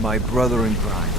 my brother in crime.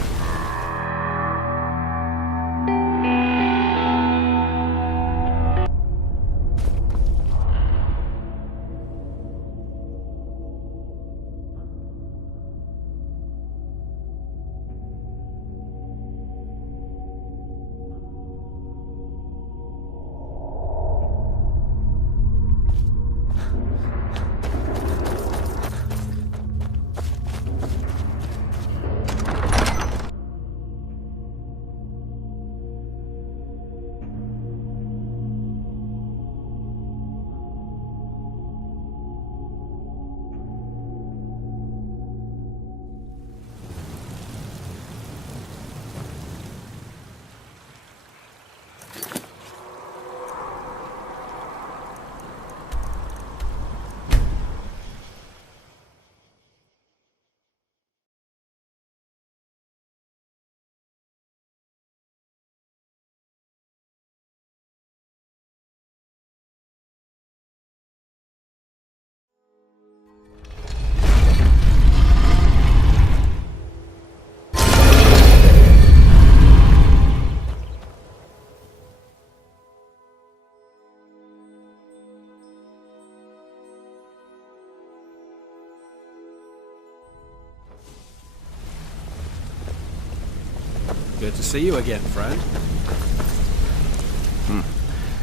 Good to see you again, friend.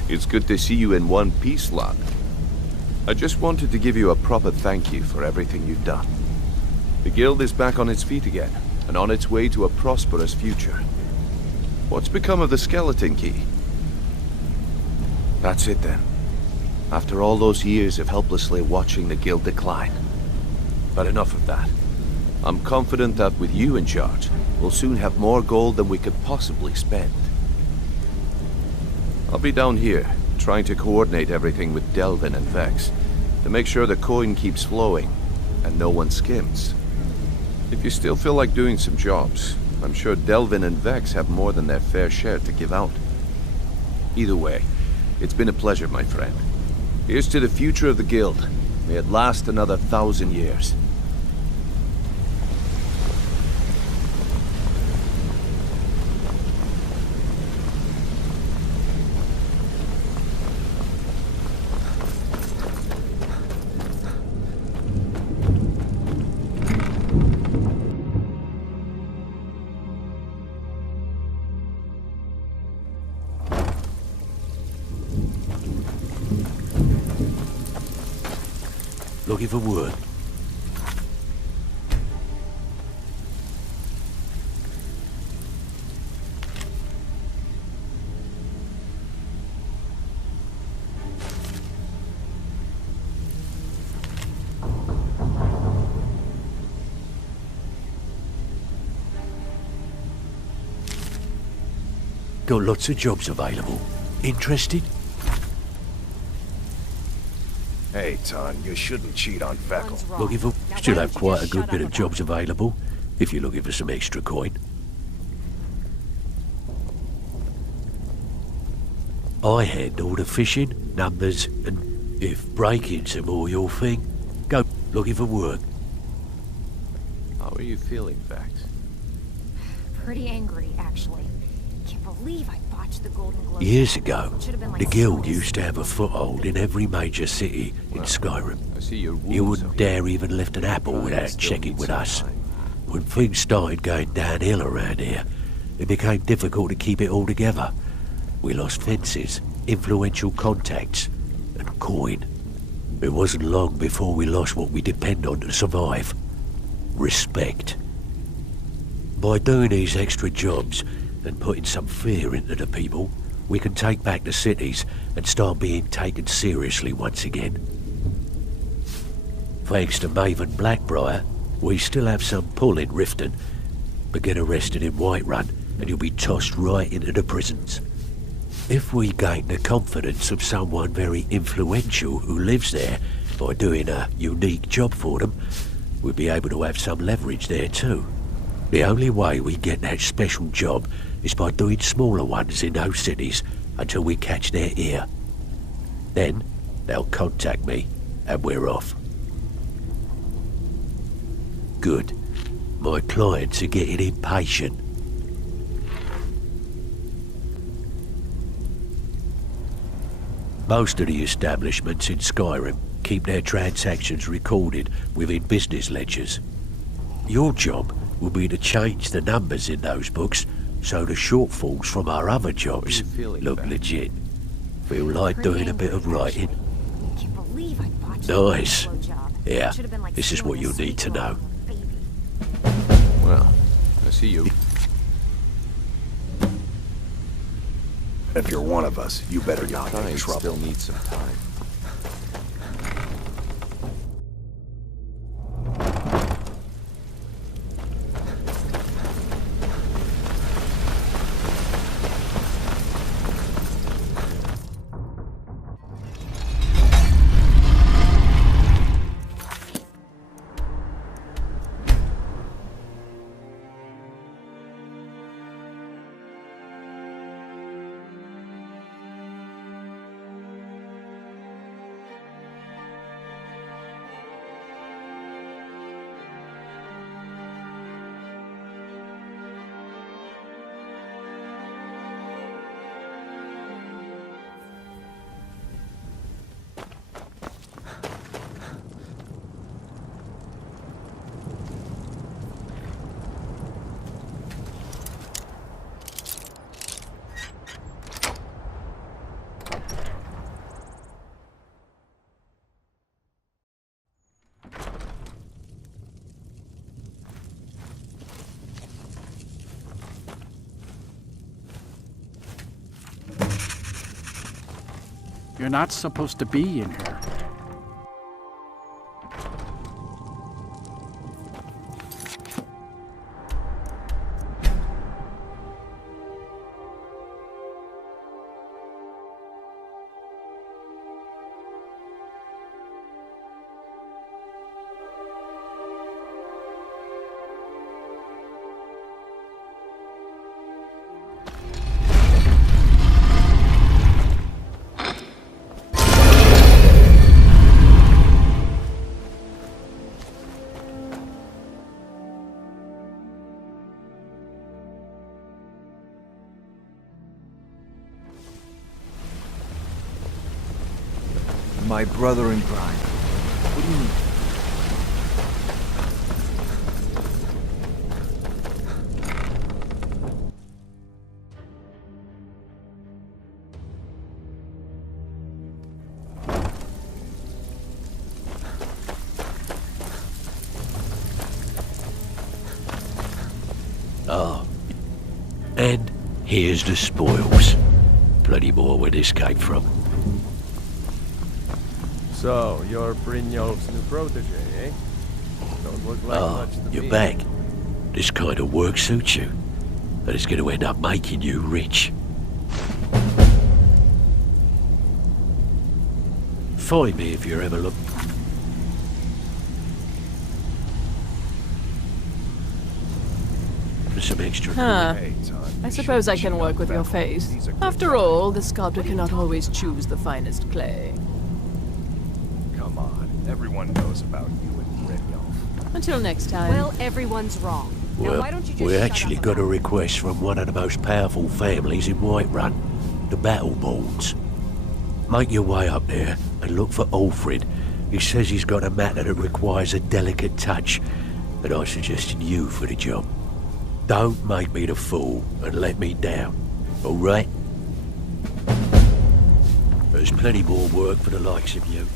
It's good to see you in one piece, lad. I just wanted to give you a proper thank you for everything you've done. The guild is back on its feet again, and on its way to a prosperous future. What's become of the skeleton key? That's it then. After all those years of helplessly watching the guild decline. But enough of that. I'm confident that with you in charge, we'll soon have more gold than we could possibly spend. I'll be down here, trying to coordinate everything with Delvin and Vex, to make sure the coin keeps flowing, and no one skims. If you still feel like doing some jobs, I'm sure Delvin and Vex have more than their fair share to give out. Either way, it's been a pleasure, my friend. Here's to the future of the guild. May it last another 1,000 years. Looking for work. Got lots of jobs available. Interested? Hey, Ton, you shouldn't cheat on Vekel. Looking for... Still have quite a good bit of jobs available, if you're looking for some extra coin. I handle the fishing, numbers, and if break-ins are more your thing, go looking for work. How are you feeling, Vex? Pretty angry, actually. Can't believe I botched the Golden Globe. Years ago, the guild used to have a foothold in every major city in Skyrim. I see your wounds. You wouldn't dare even lift an apple without checking with us. When things started going downhill around here, it became difficult to keep it all together. We lost fences, influential contacts, and coin. It wasn't long before we lost what we depend on to survive. Respect. By doing these extra jobs and putting some fear into the people, we can take back the cities and start being taken seriously once again. Thanks to Maven Blackbriar, we still have some pull in Riften, but get arrested in Whiterun and you'll be tossed right into the prisons. If we gain the confidence of someone very influential who lives there by doing a unique job for them, we'll be able to have some leverage there too. The only way we get that special job is by doing smaller ones in those cities until we catch their ear. Then they'll contact me and we're off. Good. My clients are getting impatient. Most of the establishments in Skyrim keep their transactions recorded within business ledgers. Your job will be to change the numbers in those books so the shortfalls from our other jobs look legit. Feel like doing a bit of writing? Can't believe I botched Nice. the job. Yeah, Should've been like this is what stealing a you'll sweet need to roll know. from a baby. Well, I see you. If you're one of us, you better not get in Kind trouble. still needs some time. You're not supposed to be in here. My brother in crime. What do you mean? Ah. And here's the spoils. Plenty more where this came from. So, you're Brynjolf's new protege, eh? Don't look like Ah, much to you're me. back. This kind of work suits you. And it's going to end up making you rich. Find me if you're ever looking. For some extra. Huh. Hey, Todd. I suppose I can work with your face. After all, the sculptor cannot always choose the finest clay. Come on. Everyone knows about you and Brynjolf. Until next time. Well, everyone's wrong. Now, Well, why don't you just we shut actually up got a about it? request from one of the most powerful families in Whiterun, the Battleborns. Make your way up there and look for Olfrid. He says he's got a matter that requires a delicate touch, and I suggested you for the job. Don't make me the fool and let me down, all right? There's plenty more work for the likes of you.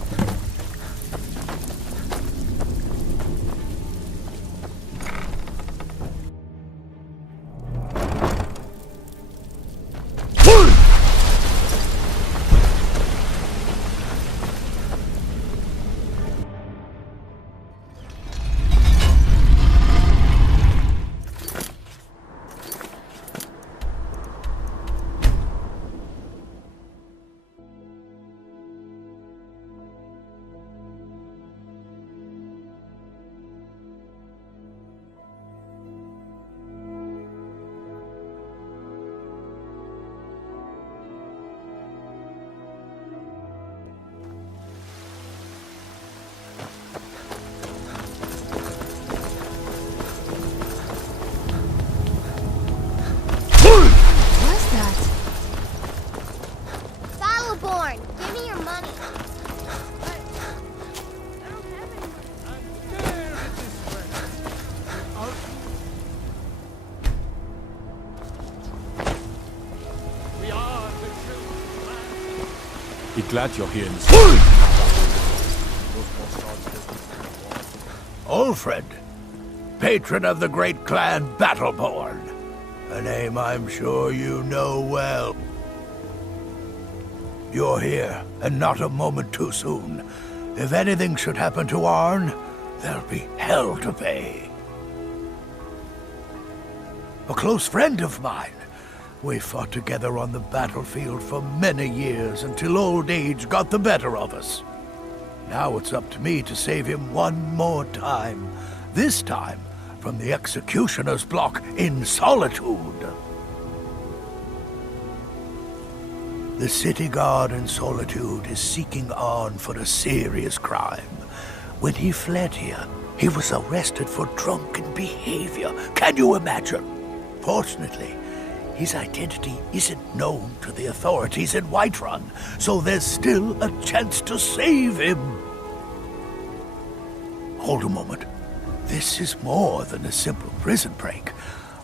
Be glad you're here in this. Olfrid, patron of the great clan Battleborn. A name I'm sure you know well. You're here, and not a moment too soon. If anything should happen to Arn, there'll be hell to pay. A close friend of mine. We fought together on the battlefield for many years until old age got the better of us. Now it's up to me to save him one more time. This time from the executioner's block in Solitude. The city guard in Solitude is seeking Arn for a serious crime. When he fled here, he was arrested for drunken behavior. Can you imagine? Fortunately, his identity isn't known to the authorities in Whiterun, so there's still a chance to save him. Hold a moment. This is more than a simple prison break.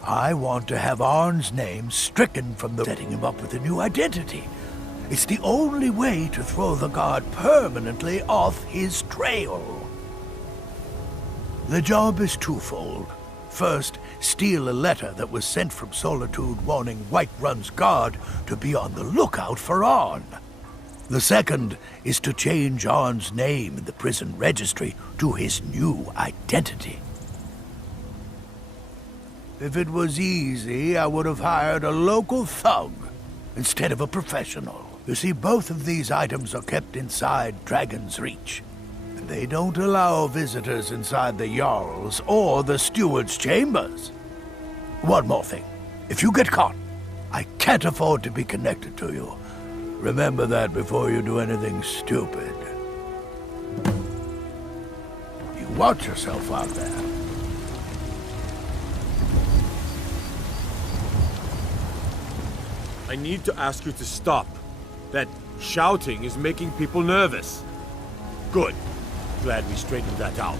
I want to have Arn's name stricken from the setting him up with a new identity. It's the only way to throw the guard permanently off his trail. The job is twofold. First, steal a letter that was sent from Solitude warning Whiterun's guard to be on the lookout for Arn. The second is to change Arn's name in the prison registry to his new identity. If it was easy, I would have hired a local thug instead of a professional. You see, both of these items are kept inside Dragon's Reach. And they don't allow visitors inside the Jarl's or the Steward's chambers. One more thing. If you get caught, I can't afford to be connected to you. Remember that before you do anything stupid. You watch yourself out there. I need to ask you to stop. That shouting is making people nervous. Good. Glad we straightened that out.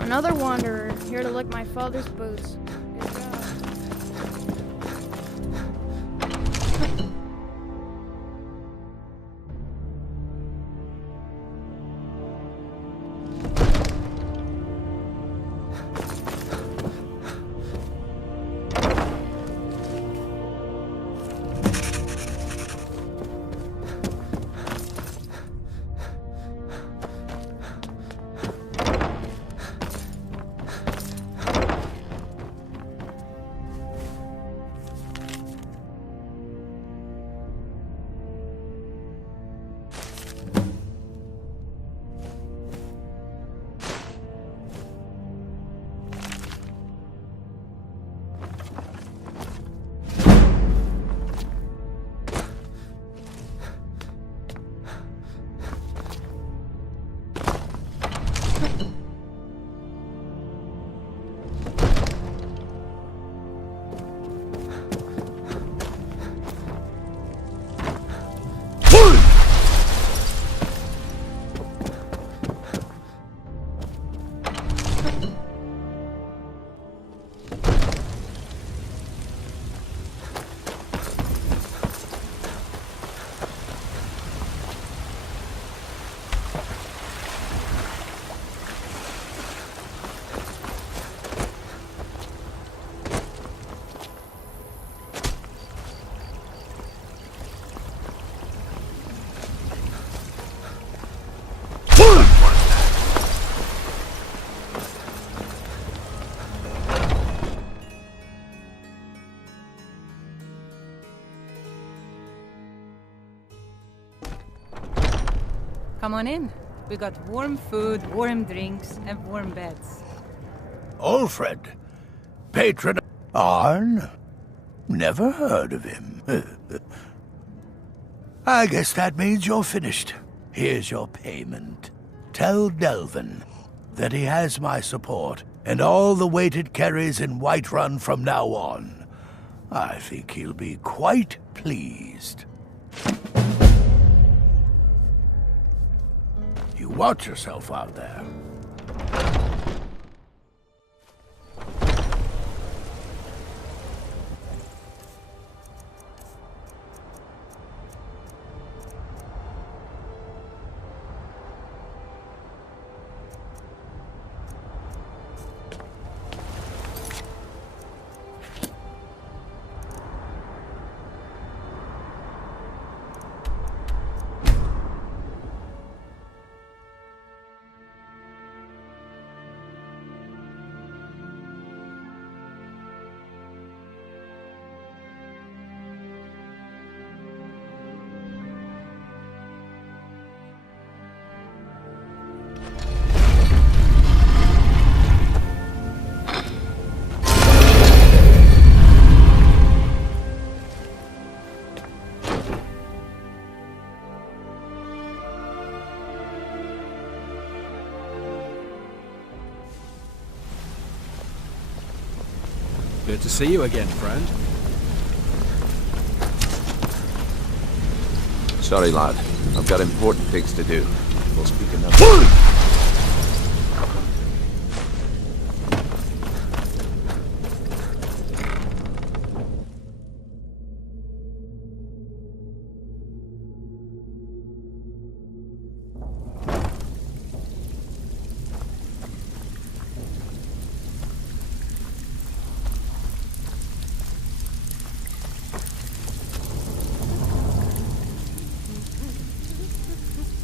Another wanderer, here to lick my father's boots. Good job. Come on in. We got warm food, warm drinks, and warm beds. Olfrid, patron of Arn? Never heard of him. I guess that means you're finished. Here's your payment. Tell Delvin that he has my support and all the weight it carries in Whiterun from now on. I think he'll be quite pleased. You watch yourself out there. Good to see you again, friend. Sorry, lad. I've got important things to do. We'll speak another.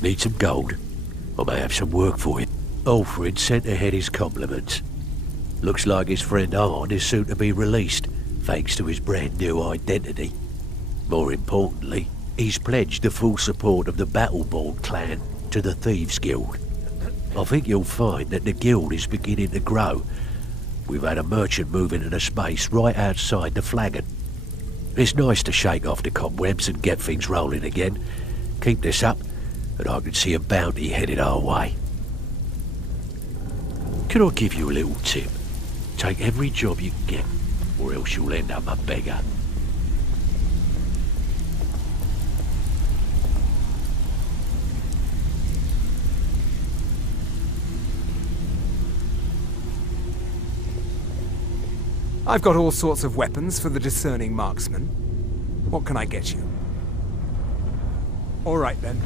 Need some gold? I may have some work for you. Olfrid sent ahead his compliments. Looks like his friend Arn is soon to be released, thanks to his brand new identity. More importantly, he's pledged the full support of the Battleborn clan to the Thieves Guild. I think you'll find that the guild is beginning to grow. We've had a merchant move into the space right outside the flagon. It's nice to shake off the cobwebs and get things rolling again. Keep this up, and I can see a bounty headed our way. Can I give you a little tip? Take every job you can get, or else you'll end up a beggar. I've got all sorts of weapons for the discerning marksman. What can I get you? All right then.